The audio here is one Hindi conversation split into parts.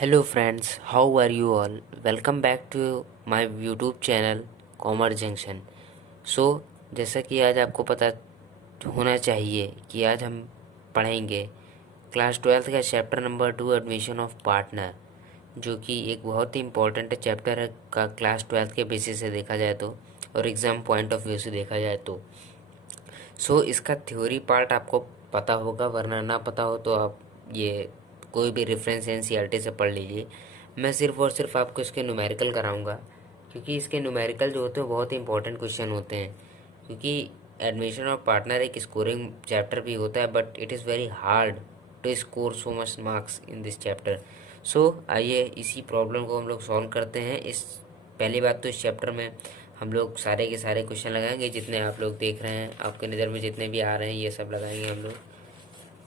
Hello friends, how are you all? Welcome back to my YouTube channel commerce junction. जैसा कि आज आपको पता होना चाहिए कि आज हम पढ़ेंगे क्लास 12th का chapter number 2 admission of partner, जो कि एक बहुत ही इम्पोर्टेंट चैप्टर है का क्लास 12th के बेसिस से देखा जाए तो, और एग्ज़ाम पॉइंट ऑफ व्यू से देखा जाए तो। इसका थ्योरी पार्ट आपको पता होगा, वरना ना पता हो तो आप ये कोई भी रेफरेंस एनसीईआरटी से पढ़ लीजिए। मैं सिर्फ और सिर्फ आपको इसके न्यूमेरिकल कराऊंगा, क्योंकि इसके न्यूमेरिकल जो होते हैं बहुत ही इंपॉर्टेंट क्वेश्चन होते हैं। क्योंकि एडमिशन ऑफ पार्टनर एक स्कोरिंग चैप्टर भी होता है, but it is very hard to score so much marks in this chapter. आइए इसी प्रॉब्लम को हम लोग सॉल्व करते हैं। इस पहली बात तो इस चैप्टर में हम लोग सारे के सारे क्वेश्चन लगाएंगे, जितने आप लोग देख रहे हैं, आपके नज़र में जितने भी आ रहे हैं ये सब लगाएंगे हम लोग,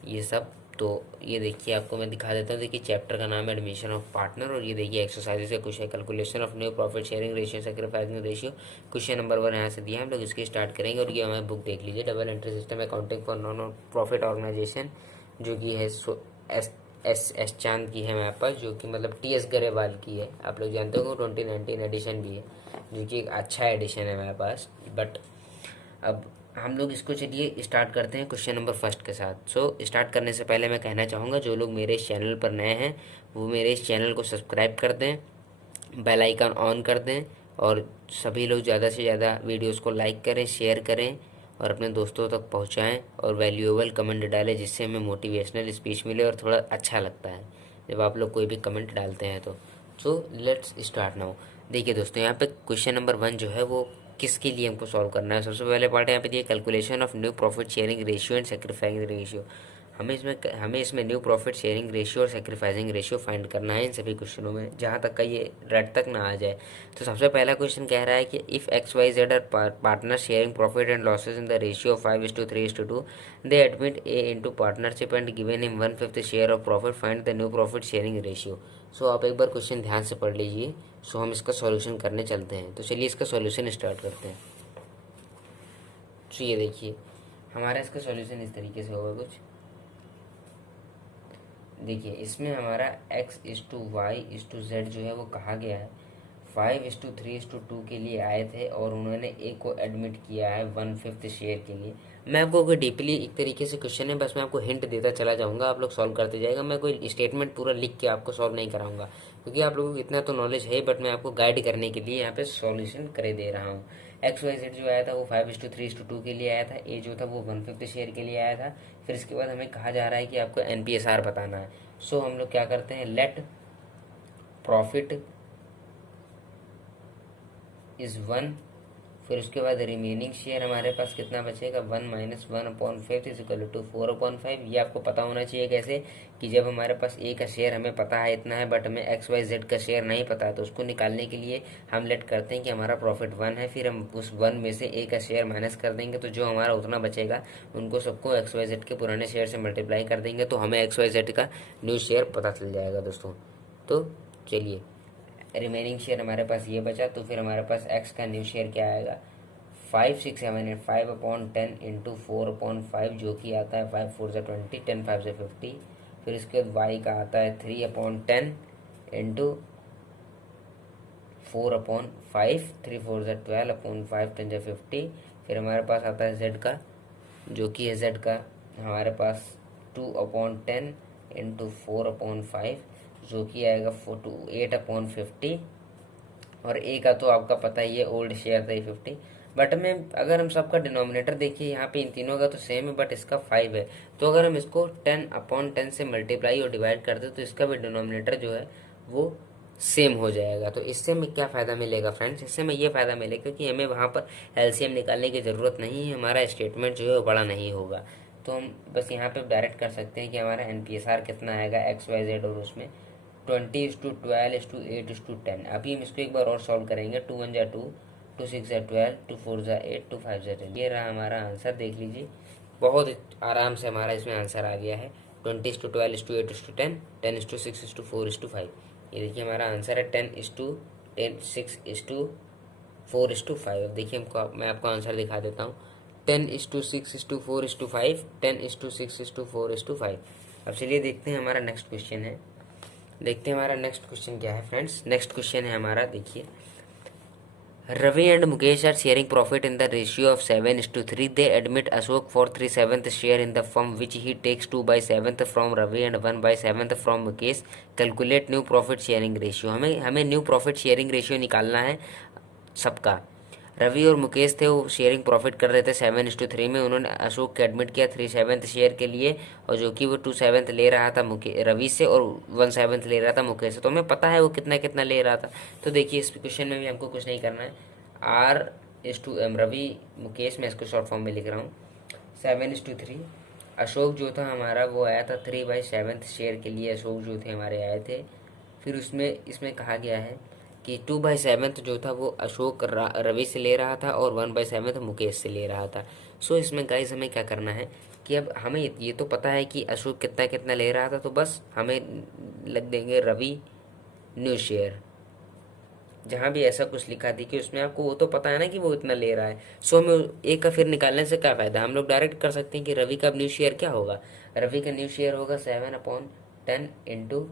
ये सब। तो ये देखिए, आपको मैं दिखा देता हूँ। देखिए चैप्टर का नाम है एडमिशन ऑफ पार्टनर, और ये देखिए एक्सरसाइज से कुछ है, calculation of new profit sharing ratio sacrificing ratio. Question number 1 यहाँ से दिया है, हम लोग इसकी स्टार्ट करेंगे। और ये हमारी बुक देख लीजिए, double entry system accounting for non profit organisation, जो कि है एस चांद की है हमारे पास, जो कि मतलब TS गरेवाल की है। आप लोग जानते हो 2019 एडिशन भी है, जो कि एक अच्छा एडिशन है हमारे पास। बट अब हम लोग इसको चलिए स्टार्ट करते हैं क्वेश्चन नंबर फर्स्ट के साथ। स्टार्ट करने से पहले मैं कहना चाहूँगा, जो लोग मेरे इस चैनल पर नए हैं वो मेरे इस चैनल को सब्सक्राइब कर दें, बेल आइकन ऑन कर दें, और सभी लोग ज़्यादा से ज़्यादा वीडियोस को लाइक करें, शेयर करें और अपने दोस्तों तक पहुंचाएं, और वैल्यूएबल कमेंट डालें, जिससे हमें मोटिवेशनल स्पीच मिले और थोड़ा अच्छा लगता है जब आप लोग कोई भी कमेंट डालते हैं तो। Let's start now. देखिए दोस्तों, यहाँ पे क्वेश्चन नंबर 1 जो है वो किसके लिए हमको सॉल्व करना है। सबसे पहले पार्ट यहाँ पे दिया calculation of new profit sharing ratio and sacrificing ratio. हमें इसमें न्यू प्रॉफिट शेयरिंग रेशियो और सेक्रीफाइसिंग रेशियो फाइंड करना है इन सभी क्वेश्चनों में, जहाँ तक का ये रेड तक ना आ जाए। तो सबसे पहला क्वेश्चन कह रहा है कि if XYZ are partner sharing profit and losses in the ratio 5:3:2, they admit A into partnership and given him 1/5 share of profit, find the new profit sharing ratio. आप एक बार क्वेश्चन ध्यान से पढ़ लीजिए। हम इसका सॉल्यूशन करने चलते हैं। तो चलिए इसका सॉल्यूशन स्टार्ट करते हैं। ये देखिए, हमारा इसका सॉल्यूशन इस तरीके से होगा कुछ। देखिए इसमें हमारा x/y/z जो है वो कहा गया है 5:3:2 के लिए आए थे, और उन्होंने A को एडमिट किया है 1/5 शेयर के लिए। मैं आपको कोई डीपली एक तरीके से क्वेश्चन है, बस मैं आपको हिंट देता चला जाऊंगा, आप लोग सॉल्व करते जाएगा। मैं कोई स्टेटमेंट पूरा लिख के आपको सॉल्व नहीं कराऊंगा, क्योंकि आप लोगों को इतना तो नॉलेज है, बट मैं आपको गाइड करने के लिए यहाँ पे सॉल्यूशन करे दे रहा हूँ। XYZ जो आया था वो 5:3:2 के लिए आया था, A जो था वो 1/5 शेयर के लिए आया था। फिर इसके बाद हमें कहा जा रहा है कि आपको NPSR बताना है। हम लोग क्या करते हैं, लेट प्रॉफिट इज 1, फिर उसके बाद रिमेनिंग शेयर हमारे पास कितना बचेगा, 1 - 1/5 इज इक्वल टू 4/5। ये आपको पता होना चाहिए कैसे, कि जब हमारे पास A का शेयर हमें पता है इतना है, बट हमें XYZ का शेयर नहीं पता है, तो उसको निकालने के लिए हम लेट करते हैं कि हमारा प्रॉफिट 1 है, फिर हम उस 1 में से A का शेयर माइनस कर देंगे, तो जो हमारा उतना बचेगा उनको सबको XYZ के पुराने शेयर से मल्टीप्लाई कर देंगे, तो हमें XYZ का न्यू शेयर पता चल जाएगा दोस्तों। तो चलिए, रिमेनिंग शेयर हमारे पास ये बचा, तो फिर हमारे पास x का न्यू शेयर क्या आएगा, 5 6 7 8 5/10 इंटू 4/5, जो कि आता है 5 4 20, 10 5 50। फिर इसके बाद y का आता है 3/10 इंटू 4/5, 3 4 12/5, 10 50। फिर हमारे पास आता है z का, जो कि है z का हमारे पास 2/10 इंटू 4/5, जो कि आएगा 8/50। और A का तो आपका पता ही है, ओल्ड शेयर था 50। बट में अगर हम सबका डिनोमिनेटर देखिए, यहाँ पे इन तीनों का तो सेम है, बट इसका 5 है, तो अगर हम इसको 10/10 से मल्टीप्लाई और डिवाइड करते तो इसका भी डिनोमिनेटर जो है वो सेम हो जाएगा। तो इससे हमें क्या फ़ायदा मिलेगा फ्रेंड्स, इससे हमें ये फ़ायदा मिलेगा कि हमें वहाँ पर LCM निकालने की ज़रूरत नहीं है, हमारा स्टेटमेंट जो है वो बड़ा नहीं होगा। तो हम बस यहाँ पे डायरेक्ट कर सकते हैं कि हमारा NPSR कितना आएगा XYZ, और उसमें 20:12:8:10। अभी हम इसको एक बार और सॉल्व करेंगे। 2 1 जा 2, 2 6 जा 12, 2 4 जा 8, 2 5 जा 10। ये रहा हमारा आंसर, देख लीजिए, बहुत आराम से हमारा इसमें आंसर आ गया है। 20:12:8:10, 10:6:4:5। ये देखिए हमारा आंसर है 10:6:4:5। देखिए मैं आपको आंसर दिखा देता हूँ, 10:6:4:5, 10:6:4:5। अब चलिए देखते हैं हमारा नेक्स्ट क्वेश्चन है। देखते हैं हमारा नेक्स्ट क्वेश्चन क्या है फ्रेंड्स। नेक्स्ट क्वेश्चन है हमारा, देखिए, Ravi and Mukesh are sharing profit in the ratio of 7:3. They admit Ashok for 3/7 share in the firm, which he takes 2/7 from Ravi and 1/7 from Mukesh. Calculate new profit sharing ratio. हमें न्यू प्रॉफिट शेयरिंग रेशियो निकालना है सबका। रवि और मुकेश थे, वो शेयरिंग प्रॉफिट कर रहे थे 7:3 में। उन्होंने अशोक के एडमिट किया 3/7 शेयर के लिए, और जो कि वो 2/7 ले रहा था रवि से, और 1/7 ले रहा था मुकेश से। तो हमें पता है वो कितना कितना ले रहा था। तो देखिए इस क्वेश्चन में भी हमको कुछ नहीं करना है। R/M रवि मुकेश, मैं इसको शॉर्ट फॉर्म में लिख रहा हूँ 7:3। अशोक जो था हमारा वो आया था 3/7 शेयर के लिए, अशोक जो थे हमारे आए थे। फिर उसमें इसमें कहा गया है कि 2/7 जो था वो अशोक रवि से ले रहा था, और 1/7 मुकेश से ले रहा था। सो इसमें गाइस हमें क्या करना है कि अब हमें ये तो पता है कि अशोक कितना कितना ले रहा था, तो बस हमें लग देंगे रवि न्यू शेयर। जहाँ भी ऐसा कुछ लिखा थी कि उसमें आपको वो तो पता है ना कि वो इतना ले रहा है। सो हमें एक का फिर निकालने से क्या फ़ायदा, हम लोग डायरेक्ट कर सकते हैं कि रवि का न्यू शेयर क्या होगा। रवि का न्यू शेयर होगा 7/10 इंटू,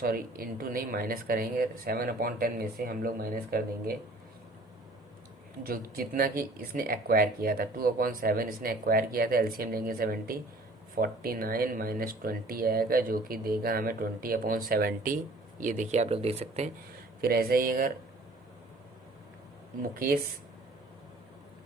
सॉरी इंटू नहीं, माइनस करेंगे। 7/10 में से हम लोग माइनस कर देंगे जो जितना कि इसने एक्वायर किया था, 2/7 इसने एक्वायर किया था। एलसीएम लेंगे 70, 49 माइनस 20 आएगा, जो कि देगा हमें 20/70। ये देखिए आप लोग देख सकते हैं। फिर ऐसे ही अगर मुकेश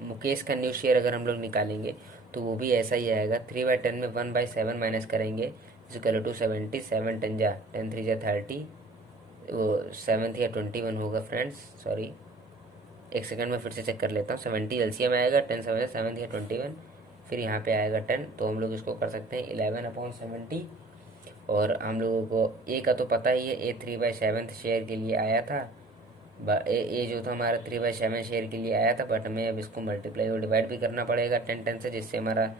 मुकेश का न्यू शेयर अगर हम लोग निकालेंगे तो वो भी ऐसा ही आएगा। 3/10 में 1/7 माइनस करेंगे, इक्वल टू 70। 7 10 जा 10 3 जा 30, वो 7 या 21 होगा फ्रेंड्स, सॉरी एक सेकंड में फिर से चेक कर लेता हूँ। 70 एलसीएम आएगा, 10 7 या 21, फिर यहाँ पे आएगा 10। तो हम लोग इसको कर सकते हैं 11/70। और हम लोगों को ए का तो पता ही है, ए 3/7 शेयर के लिए आया था। ए जो था हमारा 3/7 शेयर के लिए आया था, बट हमें अब इसको मल्टीप्लाई और डिवाइड भी करना पड़ेगा 10 से, जिससे हमारा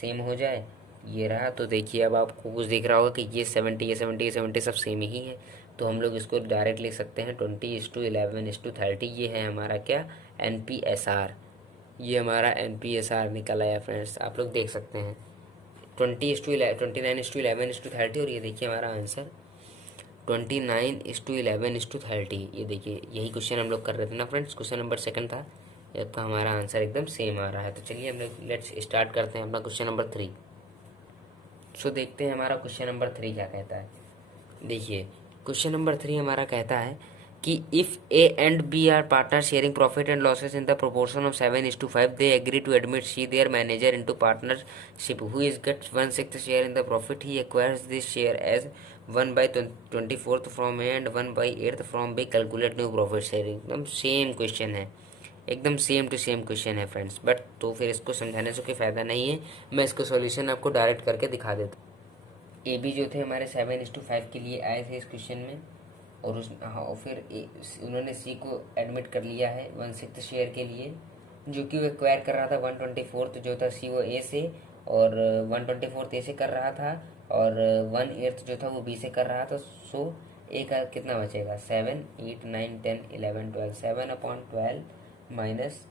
सेम हो जाए। ये रहा। तो देखिए अब आपको कुछ दिख रहा होगा कि ये 70 ये 70 ये 70 सब सेम ही है। तो हम लोग इसको डायरेक्ट लिख सकते हैं 20:11:30। ये है हमारा क्या, NPSR। ये हमारा NPSR निकल आया फ्रेंड्स, आप लोग देख सकते हैं 29:11:30। और ये देखिए हमारा आंसर 29:11:30। ये देखिए यही क्वेश्चन हम लोग कर रहे थे ना फ्रेंड्स, क्वेश्चन नंबर 2 था। आपका हमारा आंसर एकदम सेम आ रहा है। तो चलिए हम लोग लेट्स स्टार्ट करते हैं अपना क्वेश्चन नंबर 3। सो देखते हैं हमारा क्वेश्चन नंबर 3 क्या कहता है। देखिए क्वेश्चन नंबर 3 हमारा कहता है कि if A and B are partner sharing profit and losses in the proportion of 7:5, they agree to admit C their manager into partnership who is gets 1/6 share in the profit. He acquires this share as 1/24 from A and 1/8 from B. Calculate new profit sharing. एकदम सेम क्वेश्चन है, एकदम सेम टू सेम क्वेश्चन है फ्रेंड्स। बट तो फिर इसको समझाने से कोई फ़ायदा नहीं है, मैं इसको सॉल्यूशन आपको डायरेक्ट करके दिखा देता हूँ। ए बी जो थे हमारे 7:5 के लिए आए थे इस क्वेश्चन में, और फिर उन्होंने सी को एडमिट कर लिया है 1/6 शेयर के लिए, जो कि वो एक्वायर कर रहा था 1/24 जो था सी वो ए से, और 1/24 ए से कर रहा था, और 1/8 जो था वो बी से कर रहा था। सो ए का कितना बचेगा, 7 8 9 10 11 12। 7/12 माइनस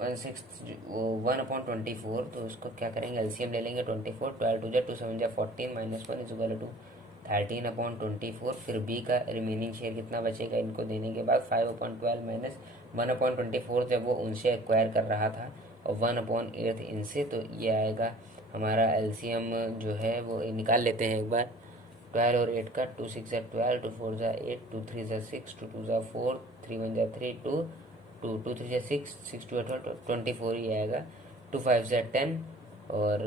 1/24, तो उसको क्या करेंगे, एलसीएम ले लेंगे 24। 12 2 2 7 14 -1 इज इक्वल टू 13/24। फिर बी का रिमेनिंग शेयर कितना बचेगा इनको देने के बाद, 5/12 माइनस 1/24 जब वो उनसे एक्वायर कर रहा था, और 1/8 इनसे। तो ये आएगा हमारा एलसीएम जो है वो निकाल लेते हैं एक बार। 12 और 8 का, 2 6 12, 2 4 8, 2 3 6, 2 2 4, 3 1 3, 2 2 2 3 6, 6 2 24 ही आएगा। 2 5 10 और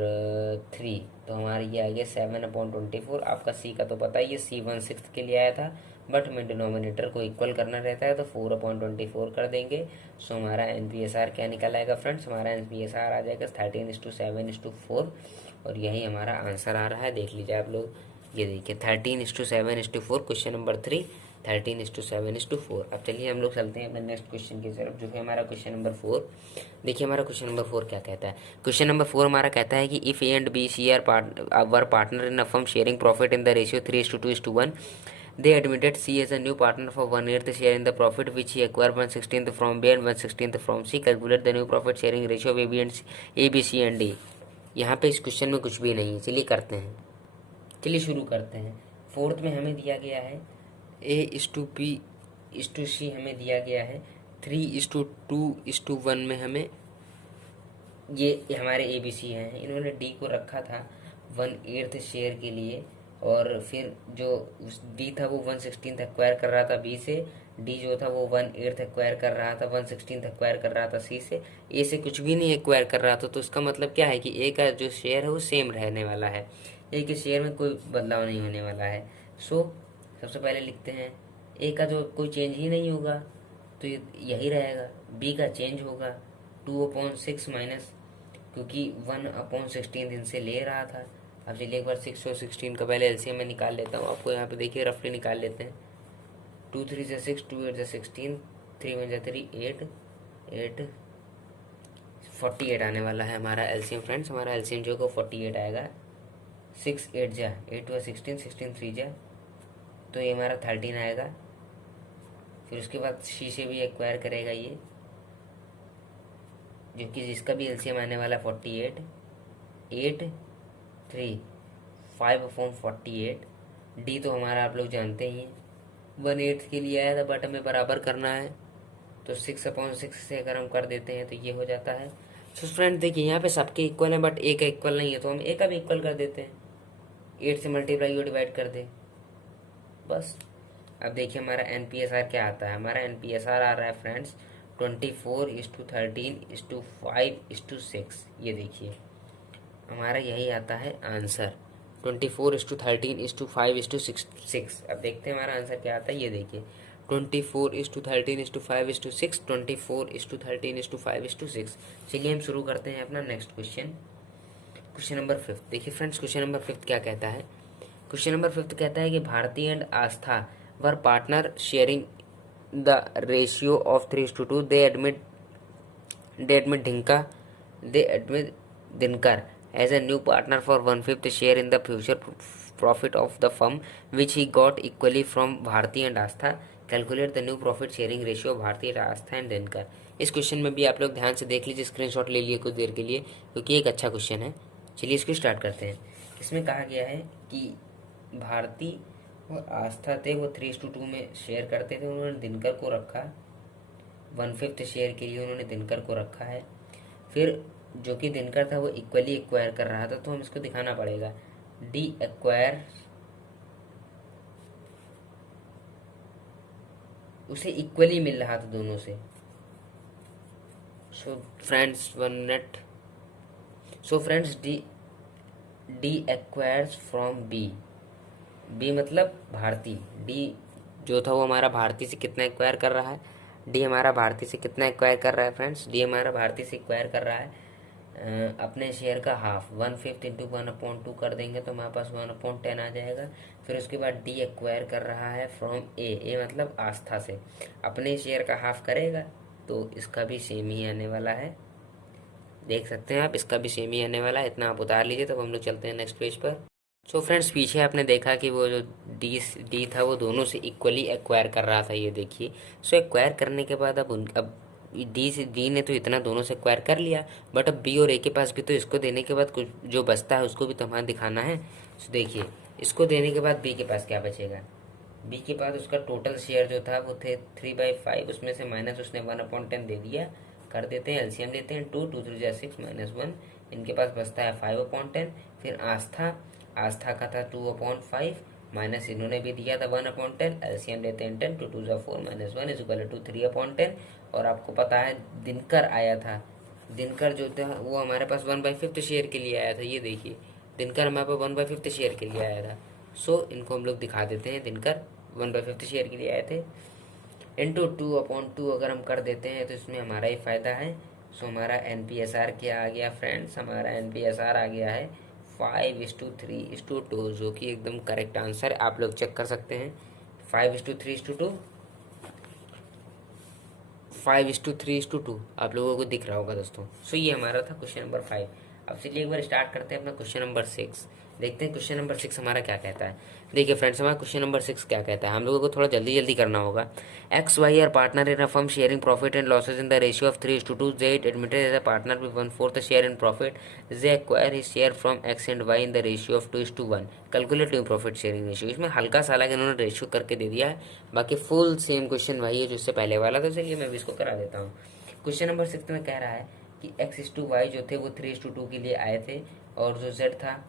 3, तो हमारा ये आ गया 7/24। आपका सी का तो पता ही है, सी 1/6 के लिए आया था, बट हमें डिनोमिनेटर को इक्वल करना रहता है, तो 4/24 कर देंगे। सो हमारा NPSR क्या निकल आएगा फ्रेंड्स, हमारा NPSR आ जाएगा 13:7:4, और यही हमारा आंसर आ रहा है। देख लीजिए आप लोग, ये देखिए 13:7:4, क्वेश्चन नंबर 3 13:7:4। अब चलिए हम लोग चलते हैं अपने नेक्स्ट क्वेश्चन की तरफ, जो है हमारा क्वेश्चन नंबर 4। देखिए हमारा क्वेश्चन नंबर 4 क्या कहता है। क्वेश्चन नंबर 4 हमारा कहता है कि if A and B C are partner in a firm sharing profit in the ratio 3:2:1, they admitted C as a new partner for 1/8 share in the profit which he acquired 1/16 from B and 1/16 from C. Calculate the new profit sharing ratio of A, B, C and D। यहाँ पे इस क्वेश्चन में कुछ भी नहीं है, चलिए करते हैं। चलिए शुरू करते हैं। फोर्थ में हमें दिया गया है A/B/C, हमें दिया गया है 3:2:1 में हमें ये हमारे ABC हैं। इन्होंने D को रखा था 1/8 शेयर के लिए, और फिर जो D था वो 1/16 एक्वायर कर रहा था B से, D जो था वो 1/8 एक्वायर कर रहा था, 1/16 एक्वायर कर रहा था C से, A से कुछ भी नहीं एक्वायर कर रहा था। तो इसका मतलब क्या है कि A का जो शेयर है वो सेम रहने वाला है, A के शेयर में कोई बदलाव नहीं होने वाला है। सो सबसे पहले लिखते हैं A का जो कोई चेंज ही नहीं होगा तो यही रहेगा। B का चेंज होगा 2/6 माइनस, क्योंकि 1/16 इनसे ले रहा था। अब चलिए एक बार 6 और 16 का पहले एलसीएम में निकाल लेता हूँ। आपको यहाँ पे देखिए रफली निकाल लेते हैं। 2 3 से 6, 2 8 से 16, 3 1 3, 8 8 48 आने वाला है हमारा एलसीएम फ्रेंड्स। हमारा एलसीएम जो है 48 आएगा। 6 8 जा 8 व 16, 16 3 जा, तो ये हमारा 13 आएगा। फिर उसके बाद सी से भी एक्वायर करेगा ये, जो कि जिसका भी एलसीएम आने वाला 48, 8 3 5/48। डी तो हमारा आप लोग जानते ही हैं 1/8 के लिए आया था, बट हमें बराबर करना है, तो 6/6 से अगर हम कर देते हैं तो ये हो जाता है। तो फ्रेंड देखिए यहाँ पे सबके इक्वल है, बट ए का इक्वल नहीं है, तो हम ए का भी इक्वल कर देते हैं। 8 से मल्टीप्लाई और डिवाइड कर दे बस। अब देखिए हमारा NPSR क्या आता है। हमारा NPSR आ रहा है फ्रेंड्स 24:13:5:6। ये देखिए हमारा यही आता है आंसर 24:13:5:6। अब देखते हैं हमारा आंसर क्या आता है। ये देखिए 24:13:5:6, 24:13:5:6। चलिए हम शुरू करते हैं अपना नेक्स्ट क्वेश्चन। क्वेश्चन नंबर 5 देखिए फ्रेंड्स, क्वेश्चन नंबर 5 क्या कहता है। क्वेश्चन नंबर 5 कहता है कि Bharti and Aastha were partner sharing the ratio of 3:2। They admit Dinkar as a new partner for 1/5 share in the future profit of the firm which he got equally from Bharti and Astha. Calculate the new profit sharing ratio of Bharti, Astha and Dinkar. इस क्वेश्चन में भी आप लोग ध्यान से देख लीजिए, स्क्रीनशॉट ले लिए कुछ देर के लिए, क्योंकि एक अच्छा क्वेश्चन है। चलिए इसको स्टार्ट करते हैं। इसमें कहा गया है कि भारती और आस्था थे वो 3:2 में शेयर करते थे। उन्होंने दिनकर को रखा 1/5 शेयर के लिए, उन्होंने दिनकर को रखा है। फिर जो कि दिनकर था वो इक्वली एक्वायर कर रहा था, तो हम इसको दिखाना पड़ेगा। डी एक्वायर उसे इक्वली मिल रहा था दोनों से। So friends 1 minute. So friends D acquires from B मतलब भारती। डी जो था वो हमारा भारती से कितना एक्वायर कर रहा है। डी हमारा भारती से कितना एक्वायर कर रहा है फ्रेंड्स। डी हमारा भारती से एक्वायर कर रहा है अपने शेयर का हाफ। 1/5 इंटू 1/2 कर देंगे तो हमारे पास 1/10 आ जाएगा। फिर उसके बाद डी एक्वायर कर रहा है फ्रॉम ए मतलब आस्था से, अपने शेयर का हाफ करेगा, तो इसका भी सेम ही आने वाला है। देख सकते हैं आप, इसका भी सेम ही आने वाला है। इतना आप उतार लीजिए, तब हम लोग चलते हैं नेक्स्ट पेज पर। सो फ्रेंड्स पीछे आपने देखा कि वो जो डी था वो दोनों से इक्वली एक्वायर कर रहा था। ये देखिए, सो एक्वायर करने के बाद अब डी ने तो इतना दोनों से एक्वायर कर लिया, बट अब बी और ए के पास भी तो इसको देने के बाद कुछ जो बचता है उसको भी तो हमें दिखाना है। सो देखिए इसको देने के बाद बी के पास क्या बचेगा। बी के पास उसका टोटल शेयर जो था वो थे 3/5, उसमें से माइनस उसने 1/10 दे दिया। कर देते हैं एलसीएम लेते हैं 2 2 3 6 -1, इनके पास बचता है 5/10। फिर आस्था का था 2/5 माइनस इन्होंने भी दिया था 1/10। एलसीएम लेते हैं 10 2 2 4 -1 = 3/10। और आपको पता है दिनकर आया था, दिनकर जो था वो हमारे पास 1/5 शेयर के लिए आया था। ये देखिए दिनकर हमारे पास 1/5 शेयर के लिए आया था। सो इनको हम लोग दिखा देते हैं, दिनकर 1/5 शेयर के लिए आए थे। इंटू 2/2 अगर हम कर देते हैं तो इसमें हमारा ही फायदा है। सो हमारा NPSR क्या आ गया फ्रेंड्स। हमारा NPSR आ गया है 5:3:2, जो कि एकदम करेक्ट आंसर आप लोग चेक कर सकते हैं। 5:3:2 5:3:2 आप लोगों को दिख रहा होगा दोस्तों। सो ये हमारा था क्वेश्चन नंबर 5। अब चलिए एक बार स्टार्ट करते हैं अपना क्वेश्चन नंबर 6। देखते हैं क्वेश्चन नंबर 6 हमारा क्या कहता है। देखिए फ्रेंड्स, हमारा क्वेश्चन नंबर 6 क्या कहता है, हम लोगों को थोड़ा जल्दी जल्दी करना होगा। X Y are partner in a firm sharing profit and losses in the ratio of 3:2. Z admitted as a partner with 1/4 share in profit. Z acquire his share from X and Y in the ratio of 2:1. Calculate new profit sharing ratio. इसमें हल्का सा अलग इन्होंने रेशियो करके दे दिया है, बाकी फुल सेम क्वेश्चन वही है जो इससे पहले वाला, तो चलिए मैं भी इसको करा देता हूँ। क्वेश्चन नंबर 6 में कह रहा है कि x:y जो थे वो 3:2 के लिए आए थे, और जो z था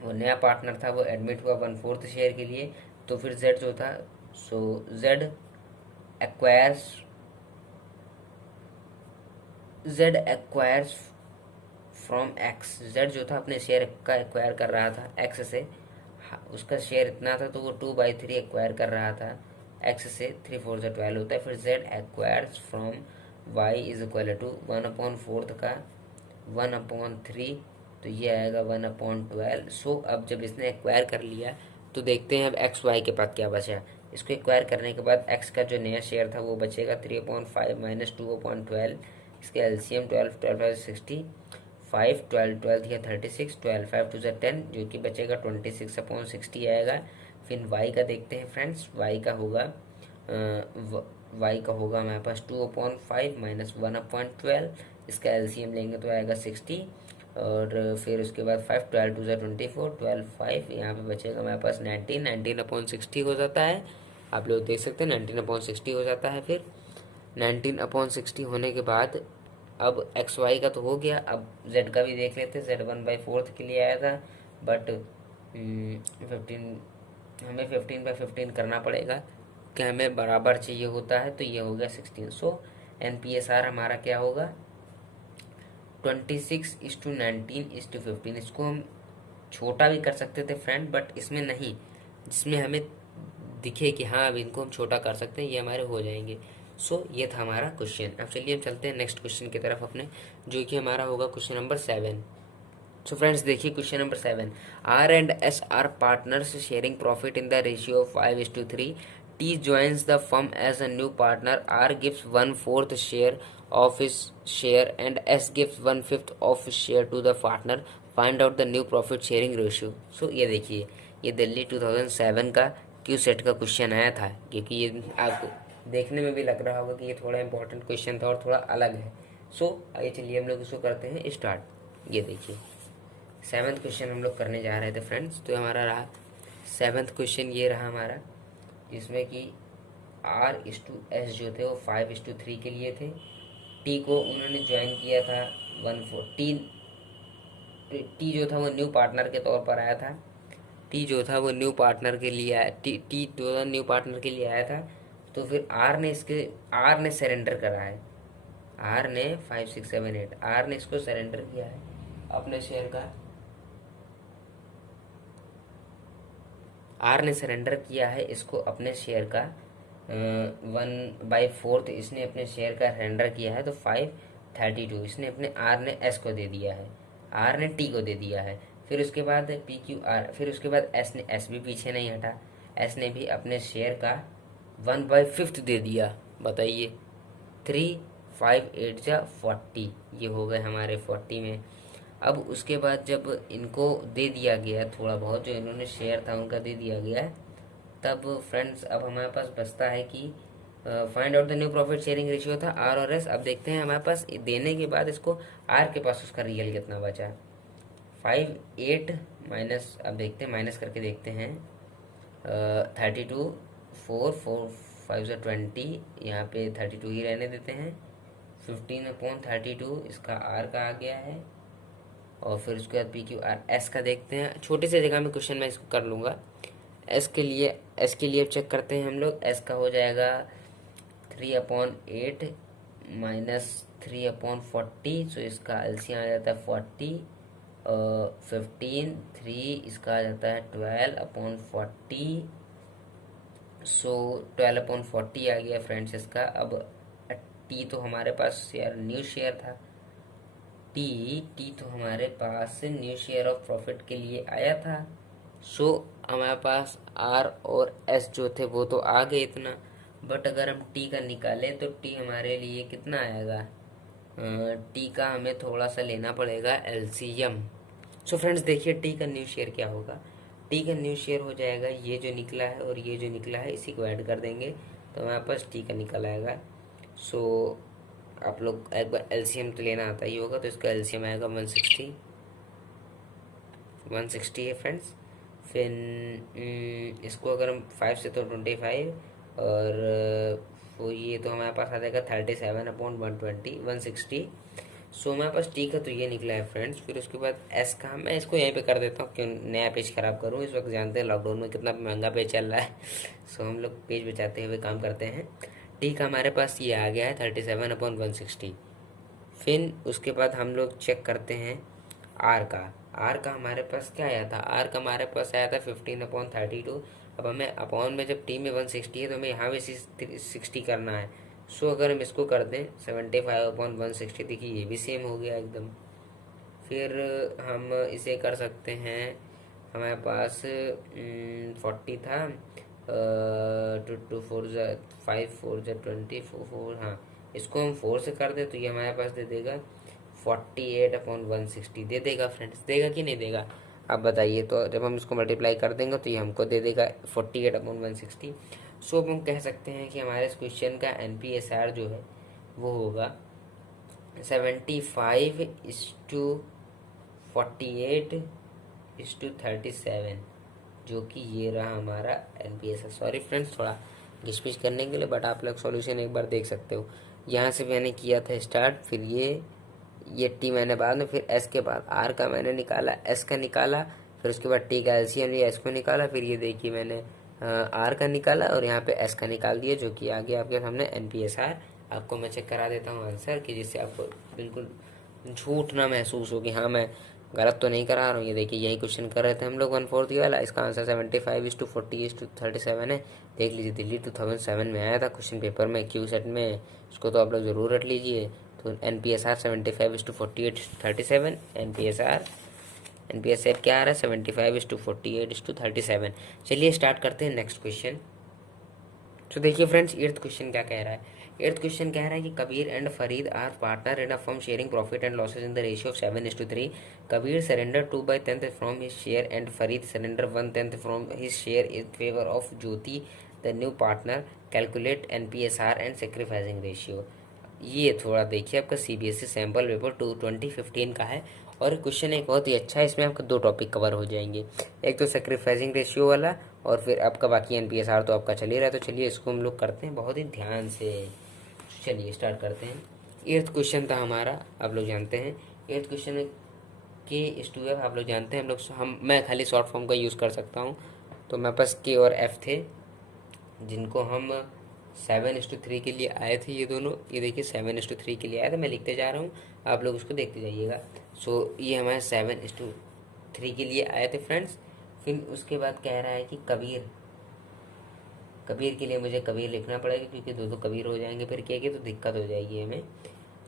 वो नया पार्टनर था, वो एडमिट हुआ 1/4 शेयर के लिए। तो फिर z जो था, सो z acquires from x। z जो था अपने शेयर का एक्वायर कर रहा था x से, उसका शेयर इतना था तो वो 2/3 एक्वायर कर रहा था x से। 3/4 से 12 होता है। फिर z acquires from y is equal to 1/4 का 1/3, तो ये आएगा 1/12। सो अब जब इसने एक्वायर कर लिया तो देखते हैं अब एक्स वाई के पास क्या बचा। इसको एक्वायर करने के बाद एक्स का जो नया शेयर था वो बचेगा 3/5 माइनस 2/12। इसके एलसीएम 12 12 60, 5 12 12 दिया 36, 12 5 2 10, जो कि बचेगा 26/60 आएगा। फिर वाई का देखते हैं फ्रेंड्स, वाई का होगा हमारे पास 2/5 माइनस 1/12। इसका एलसीएम लेंगे तो आएगा 60, और फिर उसके बाद 5 12 2 24, 12 5 यहाँ पे बचेगा हमारे पास 19/60 हो जाता है। आप लोग देख सकते हैं 19/60 हो जाता है। फिर 19/60 होने के बाद अब एक्स वाई का तो हो गया, अब जेड का भी देख लेते हैं। जेड 1/4 के लिए आया था, बट 15 हमें 15/15 करना पड़ेगा कि हमें बराबर चाहिए होता है, तो ये हो गया 16। सो NPSR हमारा क्या होगा 26:19:15। इसको हम छोटा भी कर सकते थे फ्रेंड, बट इसमें नहीं, जिसमें हमें दिखे कि हाँ अब इनको हम छोटा कर सकते हैं, ये हमारे हो जाएंगे। सो ये था हमारा क्वेश्चन। अब चलिए हम चलते हैं नेक्स्ट क्वेश्चन की तरफ अपने, जो कि हमारा होगा क्वेश्चन नंबर 7। सो फ्रेंड्स देखिए question number 7, R and S are partners sharing profit in the ratio of 5:3. T joins the firm as a new partner. R gives 1/4 share of his share and S gives 1/5 of his share to the partner. Find out the new profit sharing ratio. So ये देखिए, ये दिल्ली 2007 का क्यू सेट का क्वेश्चन आया था, क्योंकि ये आपको देखने में भी लग रहा होगा कि ये थोड़ा इंपॉर्टेंट क्वेश्चन था और थोड़ा अलग है। सो आइए चलिए हम लोग इसको करते हैं स्टार्ट। ये देखिए 7th क्वेश्चन हम लोग करने जा रहे थे फ्रेंड्स, तो हमारा रहा 7th क्वेश्चन, ये रहा हमारा, जिसमें कि R:S जो थे वो 5:3 के लिए थे। टी को उन्होंने ज्वाइन किया था 1/4। टी जो था वो न्यू पार्टनर के तौर पर आया था। टी जो था वो न्यू पार्टनर के लिए आया, टी जो न्यू पार्टनर के लिए आया था। तो फिर आर ने सरेंडर करा है। आर ने 5 6 7 8 आर ने इसको सरेंडर किया है अपने शेयर का। आर ने सरेंडर किया है इसको अपने शेयर का 1/4 इसने अपने शेयर का सरेंडर किया है। तो 5:32 इसने अपने आर ने एस को दे दिया है, आर ने टी को दे दिया है। फिर उसके बाद PQR, फिर उसके बाद एस भी पीछे नहीं हटा, एस ने भी अपने शेयर का 1/5 दे दिया। बताइए 3 5 8 जा 40, ये हो गए हमारे 40 में। अब उसके बाद जब इनको दे दिया गया थोड़ा बहुत, जो इन्होंने शेयर था उनका दे दिया गया, तब फ्रेंड्स अब हमारे पास बचता है कि find out the new profit sharing ratio था आर और एस। अब देखते हैं हमारे पास देने के बाद इसको आर के पास उसका रियल कितना बचा। 5 8 माइनस, अब देखते हैं माइनस करके देखते हैं 32 4 4 5 से 20, यहाँ पे 32 ही रहने देते हैं। 15/32 इसका आर का आ गया है। और फिर उसके बाद PQR एस का देखते हैं, छोटी सी जगह में क्वेश्चन मैं इसको कर लूँगा। एस के लिए अब चेक करते हैं हम लोग। एस का हो जाएगा 3/8 माइनस 3/40, सो इसका एलसीएम आ जाता है 40, 15 3 इसका आ जाता है 12/40, सो 12/40 आ गया फ्रेंड्स इसका। अब टी तो हमारे पास शेयर न्यू शेयर था, टी तो हमारे पास न्यू शेयर ऑफ प्रॉफिट के लिए आया था। सो हमारे पास आर और एस जो थे वो तो आ गए इतना, बट अगर हम टी का निकालें तो टी हमारे लिए कितना आएगा। टी का हमें थोड़ा सा लेना पड़ेगा एलसीएम। सो फ्रेंड्स देखिए टी का न्यू शेयर क्या होगा। टी का न्यू शेयर हो जाएगा ये जो निकला है और ये जो निकला है, इसी को ऐड कर देंगे तो हमारे पास टी का निकल आएगा। सो आप लोग एक बार एलसीएम तो लेना आता ही होगा, तो इसका एलसीएम आएगा 160 है फ्रेंड्स। फिर इसको अगर हम 5 से तो 25 और वो ये तो हमारे पास आ जाएगा 37/120 सो हमारे पास टी का तो ये निकला है फ्रेंड्स। फिर उसके बाद एस का मैं इसको यहीं पे कर देता हूँ, क्यों नया पेज ख़राब करूँ। इस वक्त जानते हैं लॉकडाउन में कितना महंगा पेज चल रहा है। सो हम लोग पेज बचाते हुए काम करते हैं। टी का हमारे पास ये आ गया है 37/160। फिर उसके बाद हम लोग चेक करते हैं आर का। आर का हमारे पास क्या आया था, आर का हमारे पास आया था 15/32। अब हमें अपॉन में जब टी में 160 है तो हमें यहाँ भी 60 करना है। सो अगर हम इसको कर दें 75/160, देखिए ये भी सेम हो गया एकदम। फिर हम इसे कर सकते हैं, हमारे पास 40 था, 2 2 4 5 4 20 हाँ, इसको हम 4 से कर दे तो ये हमारे पास दे देगा 48/160 दे देगा फ्रेंड्स। देगा कि नहीं देगा आप बताइए। तो जब हम इसको मल्टीप्लाई कर देंगे तो ये हमको दे देगा 48/160। सो अब हम कह सकते हैं कि हमारे इस क्वेश्चन का NPSR जो है वो होगा 75:48:37, जो कि ये रहा हमारा NPSR। सॉरी फ्रेंड्स थोड़ा घिसपिच करने के लिए, बट आप लोग सॉल्यूशन एक बार देख सकते हो। यहाँ से मैंने किया था स्टार्ट, फिर ये टी मैंने बाद में, फिर एस के बाद आर का मैंने निकाला, एस का निकाला, फिर उसके बाद टी का एलसीएम लिया, एस को निकाला, फिर ये देखिए मैंने आर का निकाला और यहाँ पे एस का निकाल दिया, जो कि आ गया आपके सामने NPSR। आपको मैं चेक करा देता हूँ आंसर, कि जिससे आपको बिल्कुल झूठ ना महसूस हो कि हाँ मैं गलत तो नहीं करा रहा हूँ। ये देखिए यही क्वेश्चन कर रहे थे हम लोग 1/4 वाला, इसका आंसर 75:40:37 है। देख लीजिए दिल्ली 2007 में आया था क्वेश्चन पेपर में, क्यू सेट में। इसको तो आप लोग ज़रूर रट लीजिए। तो NPSR 75:48:37, NPSR क्या आ रहा है 75:48:37। चलिए स्टार्ट करते हैं नेक्स्ट क्वेश्चन। तो देखिए फ्रेंड्स 8th क्वेश्चन क्या कह रहा है। 8th क्वेश्चन कह रहा है कि Kabir and Farid are partner in a firm sharing profit and losses in the ratio of 7:3। Kabir surrender 2/10 from his share and Farid surrender 1/10 from his share in favour of Jyoti the new partner. Calculate NPSR and sacrificing ratio. ये थोड़ा देखिए आपका CBSE सैम्पल पेपर 2015 का है, और क्वेश्चन एक बहुत ही अच्छा है। इसमें आपका 2 टॉपिक कवर हो जाएंगे, एक तो सेक्रीफाइसिंग रेशियो वाला, और फिर आपका बाकी NPSR तो आपका चल ही रहा है। तो चलिए इसको हम लोग करते हैं बहुत ही ध्यान से। चलिए स्टार्ट करते हैं। 8th क्वेश्चन था हमारा, आप लोग जानते हैं 8th क्वेश्चन के स्टूडेंट आप लोग जानते हैं, मैं खाली शॉर्ट फॉर्म का यूज़ कर सकता हूँ। तो मेरे पास K और F थे, जिनको हम 7:3 के लिए आए थे ये दोनों। ये देखिए 7:3 के लिए आया था, मैं लिखते जा रहा हूँ, आप लोग उसको देखते जाइएगा। सो ये हमारे 7:3 के लिए आए थे फ्रेंड्स। फिर उसके बाद कह रहा है कि कबीर के लिए मुझे कबीर लिखना पड़ेगा, क्योंकि 2 कबीर हो जाएंगे फिर क्या तो दिक्कत हो जाएगी हमें।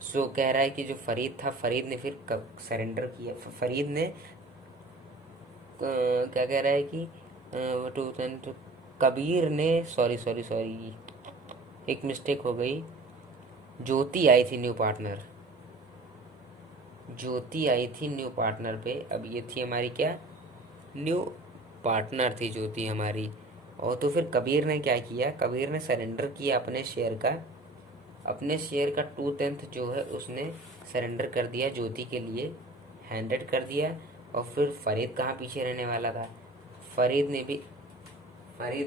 सो कह रहा है कि जो फरीद था, फरीद ने फिर सरेंडर किया। फरीद ने क्या कह रहा है कि कबीर ने सॉरी एक मिस्टेक हो गई। ज्योति आई थी न्यू पार्टनर पे। अब ये थी हमारी क्या, न्यू पार्टनर थी ज्योति हमारी। और तो फिर कबीर ने क्या किया, कबीर ने सरेंडर किया अपने शेयर का 2/10 जो है उसने सरेंडर कर दिया ज्योति के लिए, 100 कर दिया। और फिर फरीद कहाँ पीछे रहने वाला था, फरीद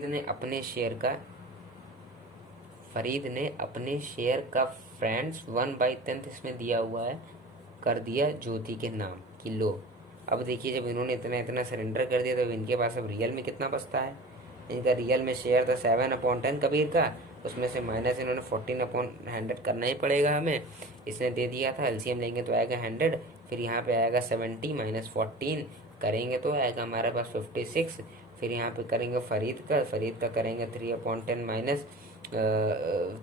ने अपने शेयर का फ्रेंड्स 1/10 इसमें दिया हुआ है, कर दिया ज्योति के नाम कि लो। अब देखिए जब इन्होंने इतना सरेंडर कर दिया तो इनके पास अब रियल में कितना बचता है। इनका रियल में शेयर था 7/10 कबीर का, उसमें से माइनस इन्होंने 14/100 करना ही पड़ेगा हमें। इसने दे दिया था, LCM लेंगे तो आएगा 100, फिर यहाँ पे आएगा 70 - 14 करेंगे तो आएगा हमारे पास 56। फिर यहाँ पे करेंगे फरीद का करेंगे 3/10 -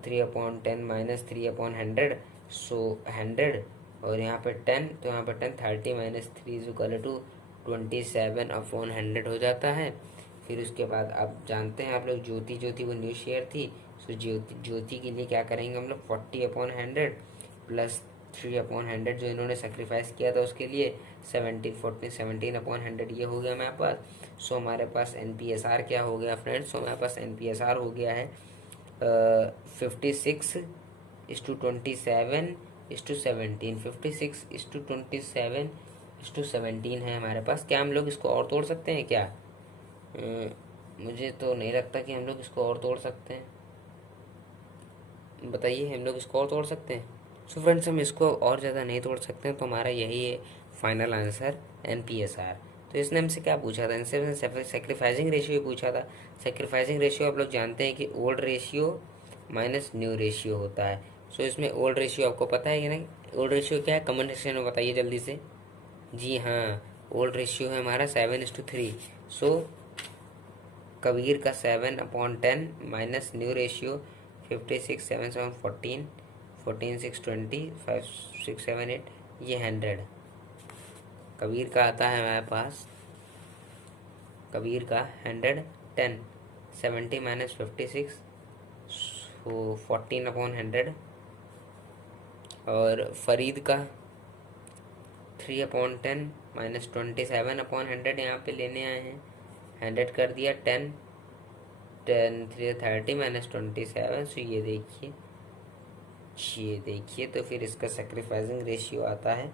3/100, सो 100। और यहाँ पे 10, तो यहाँ पे 10 30 - 3 = 27/100 हो जाता है। फिर उसके बाद आप जानते हैं आप लोग ज्योति वो न्यू शेयर थी। सो ज्योति के लिए क्या करेंगे हम लोग 40/100 प्लस 3/100 जो इन्होंने सेक्रीफाइस किया था उसके लिए 17/100 ये हो गया हमारे पास। सो हमारे पास NPSR क्या हो गया फ्रेंड्स? सो हमारे पास NPSR हो गया है 56:27:17। 56:27:17 है हमारे पास। क्या हम लोग इसको और तोड़ सकते हैं क्या? मुझे तो नहीं लगता कि हम लोग इसको और तोड़ सकते हैं। बताइए, हम लोग इसको और तोड़ सकते हैं? सो फ्रेंड्स, हम इसको और ज़्यादा नहीं तोड़ सकते हैं, तो हमारा यही है फाइनल आंसर NPSR। तो इसने हमसे क्या पूछा था? इनसे सेक्रीफाइसिंग रेशियो पूछा था। सेक्रीफाइसिंग रेशियो आप लोग जानते हैं कि old ratio minus new ratio होता है। सो इसमें ओल्ड रेशियो आपको पता है कि नहीं? ओल्ड रेशियो क्या है? कमेंट सेक्शन में बताइए जल्दी से। जी हाँ, ओल्ड रेशियो है हमारा 7:3। सो कबीर का 7/10 माइनस न्यू रेशियो 56, 7, 7, 14, 14, 6, 20, 5, 6, 7, 8, ये 100। कबीर का आता है हमारे पास, कबीर का 110, 70 माइनस 56, सो 14/100। और फरीद का 3/10 माइनस 27/100 यहाँ पे लेने आए हैं। 100 कर दिया, 10, 3 30 माइनस 27। सो ये देखिए तो फिर इसका सेक्रीफाइसिंग रेशियो आता है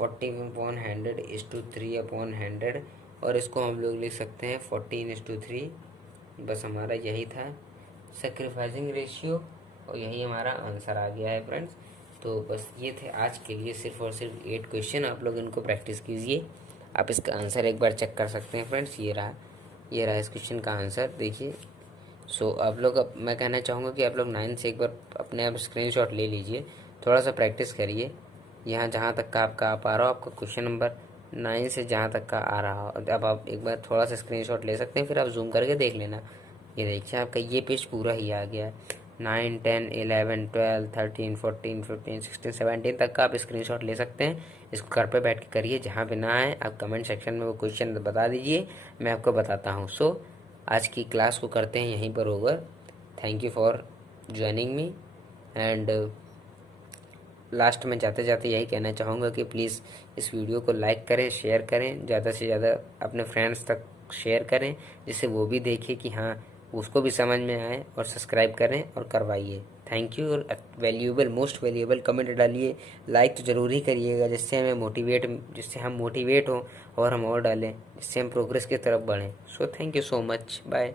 40/100:3/100। और इसको हम लोग लिख सकते हैं 14:3। बस हमारा यही था सेक्रीफाइसिंग रेशियो, और यही हमारा आंसर आ गया है फ्रेंड्स। तो बस ये थे आज के लिए सिर्फ और सिर्फ 8 क्वेश्चन। आप लोग इनको प्रैक्टिस कीजिए। आप इसका आंसर एक बार चेक कर सकते हैं फ्रेंड्स। ये रहा इस क्वेश्चन का आंसर, देखिए। सो आप लोग, अब मैं कहना चाहूँगा कि आप लोग 9 से एक बार अपने आप स्क्रीनशॉट ले लीजिए, थोड़ा सा प्रैक्टिस करिए। यहाँ जहाँ तक का आपका आ पा रहा हो, आपका क्वेश्चन नंबर 9 से जहाँ तक का आ रहा हो, अब आप एक बार थोड़ा सा स्क्रीनशॉट ले सकते हैं, फिर आप जूम करके देख लेना। ये देखिए आपका ये पेज पूरा ही आ गया है। 9, 10, 11, 12, 13, 14, 15, 16, 17 तक का आप स्क्रीनशॉट ले सकते हैं। इसको घर पे बैठ के करिए। जहाँ पे ना आए आप कमेंट सेक्शन में वो क्वेश्चन बता दीजिए, मैं आपको बताता हूँ। सो आज की क्लास को करते हैं यहीं पर over. Thank you for joining me. And last में जाते जाते यही कहना चाहूँगा कि प्लीज़ इस वीडियो को लाइक करें, शेयर करें, ज़्यादा से ज़्यादा अपने फ्रेंड्स तक शेयर करें, जिससे वो भी देखे कि हाँ उसको भी समझ में आए, और सब्सक्राइब करें और करवाइए। Thank you. और मोस्ट वैल्यूएबल कमेंट डालिए, लाइक तो ज़रूर ही करिएगा, जिससे हम मोटिवेट हों और हम और डालें, जिससे हम प्रोग्रेस की तरफ बढ़ें। So thank you so much, bye.